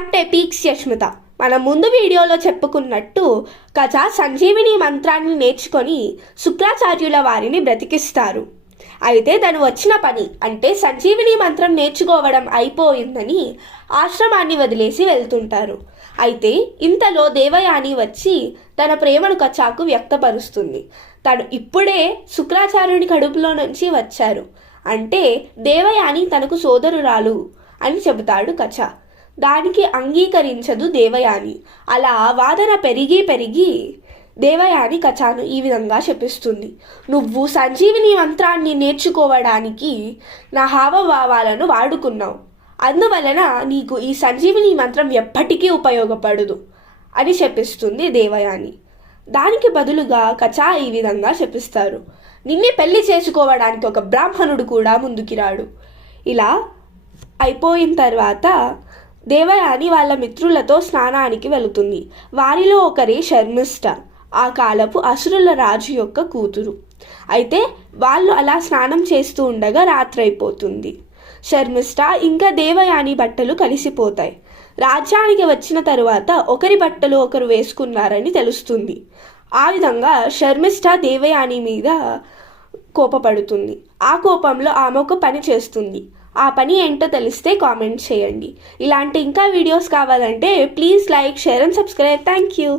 అట్టే పీక్స్ యష్మిత. మనం ముందు వీడియోలో చెప్పుకున్నట్టు కథ సంజీవిని మంత్రాన్ని నేర్చుకొని శుక్రాచార్యుల వారిని బ్రతికిస్తారు. అయితే తను వచ్చిన పని అంటే సంజీవిని మంత్రం నేర్చుకోవడం అయిపోయిందని ఆశ్రమాన్ని వదిలేసి వెళ్తుంటారు. అయితే ఇంతలో దేవయాని వచ్చి తన ప్రేమను కచాకు వ్యక్తపరుస్తుంది. తను ఇప్పుడే శుక్రాచార్యుని కడుపులో నుంచి వచ్చారు, అంటే దేవయాని తనకు సోదరురాలు అని చెబుతాడు కచ. దానికి అంగీకరించదు దేవయాని. అలా వాదన పెరిగి దేవయాని కచాను ఈ విధంగా శపిస్తుంది. నువ్వు సంజీవిని మంత్రాన్ని నేర్చుకోవడానికి నా హావభావాలను వాడుకున్నావు, అందువలన నీకు ఈ సంజీవిని మంత్రం ఎప్పటికీ ఉపయోగపడదు అని శపిస్తుంది దేవయాని. దానికి బదులుగా కచా ఈ విధంగా శపిస్తారు. నిన్నే పెళ్లి చేసుకోవడానికి ఒక బ్రాహ్మణుడు కూడా ముందుకి రాడు. ఇలా అయిపోయిన తర్వాత దేవయాని వాళ్ళ మిత్రులతో స్నానానికి వెళుతుంది. వారిలో ఒకరి శర్మిష్ఠ, ఆ కాలపు అసురుల రాజు యొక్క కూతురు. అయితే వాళ్ళు అలా స్నానం చేస్తూ ఉండగా రాత్రైపోతుంది. శర్మిష్ఠ ఇంకా దేవయాని బట్టలు కలిసిపోతాయి. రాజ్యానికి వచ్చిన తరువాత ఒకరి బట్టలు ఒకరు వేసుకున్నారని తెలుస్తుంది. ఆ విధంగా శర్మిష్ఠ దేవయాని మీద కోపపడుతుంది. ఆ కోపంలో ఆమె ఒక పని చేస్తుంది. ఆ పని ఏంటో తెలిస్తే కామెంట్ చేయండి. ఇలాంటి ఇంకా వీడియోస్ కావాలంటే please like, share and subscribe. Thank you.